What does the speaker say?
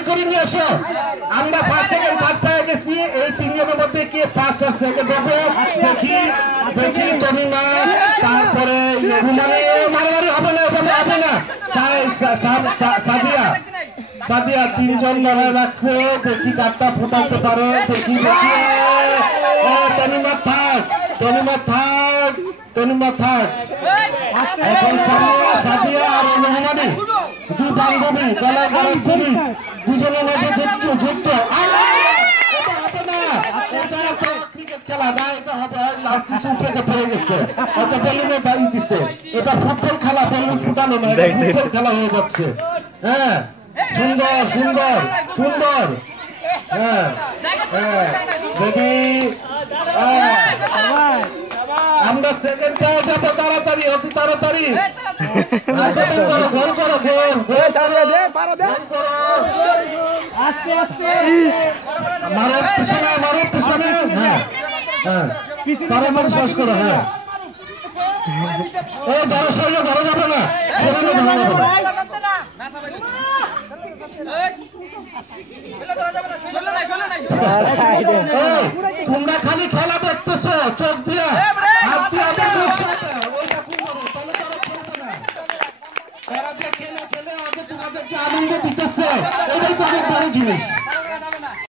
বের করে নিয়ে আসো। আমরা ফার্স্ট সেকেন্ড থার্ড পেয়ে গেছি, এই তিনজনের মধ্যে কে ফার্স্ট আর সেকেন্ড হবে দেখি। দেখি তনিমা, তারপরে রুমানি, মারামারি হবে না, ওখানে হবে না। সাদিয়া, সাদিয়া তিনজন লড়াই রাখছে, দেখি কারটা ফুটাতে পারে। দেখি দেখি তনিমা থাক, তনিমা থাক, তনিমা থাক। এখন সাদিয়া আর রুমানি দুই বান্ধবী গলা গলা পুরি, দুজনের মধ্যে যুদ্ধ। ক্রিকেট খেলা না, এটা হবে কিছু উপরে পড়ে গেছে, এটা বেলুনে গাড়ি দিচ্ছে। এটা ফুটবল খেলা, বেলুন ফুটানো না, এটা ফুটবল খেলা হয়ে যাচ্ছে। হ্যাঁ, সুন্দর সুন্দর সুন্দর। হ্যাঁ হ্যাঁ, দেখি আমরা সেকেন্ড পেয়ে যাবো তাড়াতাড়ি, অতি তাড়াতাড়ি। গোল করো, গোল করো, মারো পিছনে, মারো পিছনে। হ্যাঁ হ্যাঁ, তাড়াতাড়ি শেষ করো। হ্যাঁ, ও ধরো, সরিয়ে ধরা যাবে না, সেখানে ধরা যাবে না। তোমরা খালি খেলা দেখতেছো চোখ দিয়া, হাত দিয়া দেখো। তারা যে খেলে খেলে আগে তোমাদেরকে আনন্দ দিতেছে, এটাই তো অনেক বড় জিনিস।